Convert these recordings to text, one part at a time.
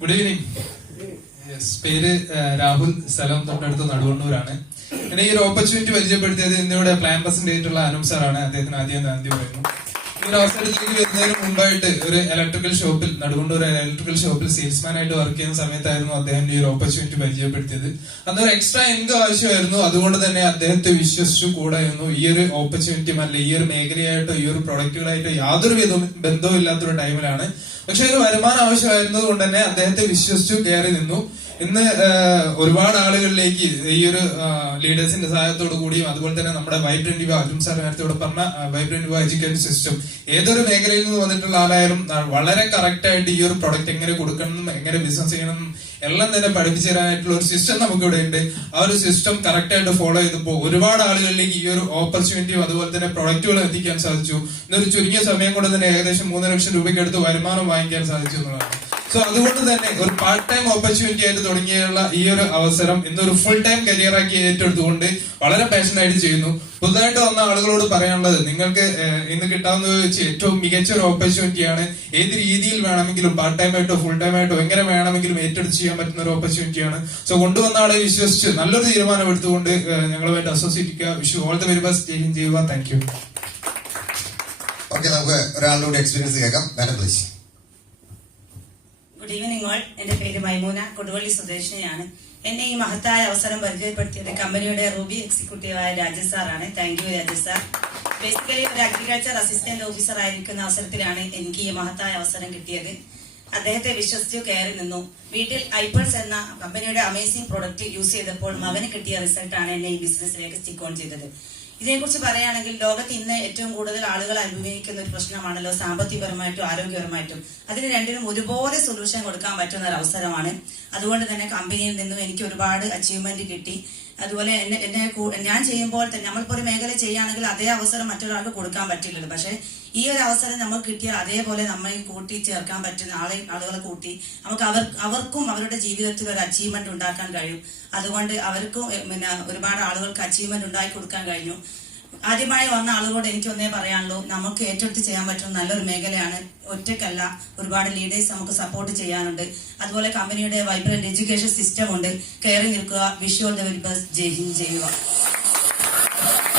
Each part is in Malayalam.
ഗുഡ് ഈവനിങ് പേര് രാഹുൽ സ്ഥലം തൊട്ടടുത്ത് നടുവണ്ണൂരാണ്. എന്നെ ഈ ഒരു ഓപ്പർച്യൂണിറ്റി പരിചയപ്പെടുത്തിയത് ഇന്നിവിടെ പ്ലാൻ പ്രസന്റ് ചെയ്തിട്ടുള്ള അനും സാറാണ് അദ്ദേഹത്തിന് ആദ്യം നന്ദി പറയുന്നു. ഒരു അവസരത്തിലേക്ക് വരുന്നതിന് മുമ്പായിട്ട് ഒരു ഇലക്ട്രിക്കൽ ഷോപ്പിൽ നടുകൊണ്ടൂർ ഇലക്ട്രിക്കൽ ഷോപ്പിൽ സെയിൽസ്മാൻ ആയിട്ട് വർക്ക് ചെയ്യുന്ന സമയത്തായിരുന്നു അദ്ദേഹം ഈ ഒരു ഓപ്പർച്യൂണിറ്റി പരിചയപ്പെടുത്തിയത്. അന്നൊരു എക്സ്ട്രാ ഇൻകം ആവശ്യമായിരുന്നു. അതുകൊണ്ട് തന്നെ അദ്ദേഹത്തെ വിശ്വസിച്ചു കൂടായിരുന്നു. ഈ ഒരു ഓപ്പർച്യൂണിറ്റി അല്ല ഈ ഒരു മേഖലയായിട്ടോ ഈ ഒരു പ്രൊഡക്റ്റുകളായിട്ടോ യാതൊരു വിധ ബന്ധവും ഇല്ലാത്തൊരു ടൈമിലാണ് പക്ഷെ ഒരു വരുമാനം ആവശ്യമായിരുന്നത് കൊണ്ട് തന്നെ അദ്ദേഹത്തെ വിശ്വസിച്ചു കയറി നിന്നു. ഇന്ന് ഒരുപാട് ആളുകളിലേക്ക് ഈ ഒരു ലീഡേഴ്സിന്റെ സഹായത്തോടു കൂടിയും അതുപോലെ തന്നെ നമ്മുടെ വൈബ്രന്റ് യുവ അർജുൻ സാർ നേരത്തെ ഇവിടെ പറഞ്ഞ വൈബ്രന്റ് യുവ എഡ്യൂക്കേഷൻ സിസ്റ്റം ഏതൊരു മേഖലയിൽ നിന്ന് വന്നിട്ടുള്ള ആളായാലും വളരെ കറക്റ്റ് ആയിട്ട് ഈ ഒരു പ്രൊഡക്റ്റ് എങ്ങനെ കൊടുക്കണം എങ്ങനെ ബിസിനസ് ചെയ്യണം എല്ലാം തന്നെ പഠിപ്പിച്ചു തരാനായിട്ടുള്ള ഒരു സിസ്റ്റം നമുക്ക് ഇവിടെ ഉണ്ട്. ആ ഒരു സിസ്റ്റം കറക്റ്റ് ആയിട്ട് ഫോളോ ചെയ്തപ്പോൾ ഒരുപാട് ആളുകളിലേക്ക് ഈ ഒരു ഓപ്പർച്യൂണിറ്റിയും അതുപോലെ തന്നെ പ്രൊഡക്റ്റുകളും എത്തിക്കാൻ സാധിച്ചു. ഇന്നൊരു ചുരുങ്ങിയ സമയം കൊണ്ട് തന്നെ ഏകദേശം മൂന്ന് ലക്ഷം രൂപയ്ക്ക് അടുത്ത് വരുമാനം വാങ്ങിക്കാൻ സാധിച്ചു എന്നുള്ളതാണ്. സോ അതുകൊണ്ട് തന്നെ ഒരു പാർട്ട് ടൈം ഓപ്പർച്യൂണിറ്റി ആയിട്ട് തുടങ്ങിയുള്ള ഈ ഒരു അവസരം ഇന്നൊരു ഫുൾ ടൈം കരിയർ ആക്കി ഏറ്റെടുത്തുകൊണ്ട് വളരെ പാഷൻ ആയിട്ട് ചെയ്യുന്നു. പുതുതായിട്ട് വന്ന ആളുകളോട് പറയാനുള്ളത് നിങ്ങൾക്ക് ഇന്ന് കിട്ടാവുന്നത് വെച്ച് ഏറ്റവും മികച്ച ഒരു ഓപ്പർച്യൂണിറ്റിയാണ് ഏത് രീതിയിൽ വേണമെങ്കിലും പാർട്ട് ടൈം ആയിട്ടോ ഫുൾ ടൈം ആയിട്ടോ എങ്ങനെ വേണമെങ്കിലും ഏറ്റെടുത്ത് ചെയ്യാൻ പറ്റുന്ന ഒരു ഓപ്പർച്യൂണിറ്റിയാണ് സോ കൊണ്ടുവന്ന ആളെ വിശ്വസിച്ച് നല്ലൊരു തീരുമാനം എടുത്തുകൊണ്ട് ഞങ്ങളുമായിട്ട് associate wish you all the very best ചെയ്യുക താങ്ക് യു ഓക്കെ നമുക്ക് ഒരാളുടെ എക്സ്പീരിയൻസ് കേൾക്കാം. ഗുഡ് ഈവനിങ് ഓൾ എന്റെ പേര് മൈമൂന കൊടുവള്ളി സ്വദേശിനിയാണ്. എന്നെ ഈ മഹത്തായ അവസരം പരിചയപ്പെടുത്തിയത് കമ്പനിയുടെ റൂബി എക്സിക്യൂട്ടീവായ രാജേഷ് സാറാണ് thank you Rajesh sir basically ഒരു അഗ്രികൾച്ചർ അസിസ്റ്റന്റ് ഓഫീസർ ആയിരിക്കുന്ന അവസരത്തിലാണ് എനിക്ക് ഈ മഹത്തായ അവസരം കിട്ടിയത്. അദ്ദേഹത്തെ വിശ്വസിച്ചു കയറി നിന്നു. വീട്ടിൽ ഐപ്പിൾസ് എന്ന കമ്പനിയുടെ അമേസിംഗ് പ്രൊഡക്റ്റ് യൂസ് ചെയ്തപ്പോൾ മകന് കിട്ടിയ റിസൾട്ടാണ് എന്നെ ഈ ബിസിനസ്സിലേക്ക് സ്റ്റിക്ക് ഓൺ ചെയ്തത്. ഇതിനെക്കുറിച്ച് പറയുകയാണെങ്കിൽ ലോകത്ത് ഇന്ന് ഏറ്റവും കൂടുതൽ ആളുകൾ അനുഭവിക്കുന്ന ഒരു പ്രശ്നമാണല്ലോ സാമ്പത്തികപരമായിട്ടും ആരോഗ്യപരമായിട്ടും. അതിന് രണ്ടിനും ഒരുപോലെ സൊല്യൂഷൻ കൊടുക്കാൻ പറ്റുന്ന ഒരു അവസരമാണ്. അതുകൊണ്ട് തന്നെ കമ്പനിയിൽ നിന്നും എനിക്ക് ഒരുപാട് അച്ചീവ്മെന്റ് കിട്ടി. അതുപോലെ എന്നെ എന്നെ ഞാൻ ചെയ്യുമ്പോൾ തന്നെ നമ്മളിപ്പോൾ ഒരു മേഖല ചെയ്യുകയാണെങ്കിൽ അതേ അവസരം മറ്റൊരാൾക്ക് കൊടുക്കാൻ പറ്റില്ലല്ലോ. പക്ഷെ ഈ ഒരു അവസരം നമുക്ക് കിട്ടിയാൽ അതേപോലെ നമ്മൾ കൂട്ടി ചേർക്കാൻ പറ്റുന്ന ആളെ ആളുകളെ കൂട്ടി നമുക്ക് അവർ അവർക്കും അവരുടെ ജീവിതത്തിൽ ഒരു അച്ചീവ്മെന്റ് ഉണ്ടാക്കാൻ കഴിയും. അതുകൊണ്ട് അവർക്കും പിന്നെ ഒരുപാട് ആളുകൾക്ക് അച്ചീവ്മെന്റ് ഉണ്ടാക്കി കൊടുക്കാൻ കഴിഞ്ഞു ആദ്യമായി വന്ന ആളുകളോട് എനിക്ക് ഒന്നേ പറയാനുള്ളൂ. നമുക്ക് ഏറ്റെടുത്ത് ചെയ്യാൻ പറ്റുന്ന നല്ലൊരു മേഖലയാണ് ഒറ്റക്കല്ല ഒരുപാട് ലീഡേഴ്സ് നമുക്ക് സപ്പോർട്ട് ചെയ്യാനുണ്ട്. അതുപോലെ കമ്പനിയുടെ വൈബ്രന്റ് എഡ്യൂക്കേഷൻ സിസ്റ്റം ഉണ്ട്. കയറി നിൽക്കുക. വിഷയമുണ്ടെങ്കിൽ ബെസ്റ്റ് ജയ് ഹിന്ദ് ചെയ്യുക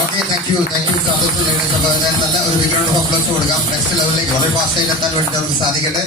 okay thank you thank you നല്ല ഒരു വിഗ്രഹം കൊടുക്കാം. നെക്സ്റ്റ് ലെവലിലേക്ക് വളരെ ഫാസ്റ്റായിട്ട് എത്താൻ വേണ്ടി നമുക്ക് സാധിക്കട്ടെ.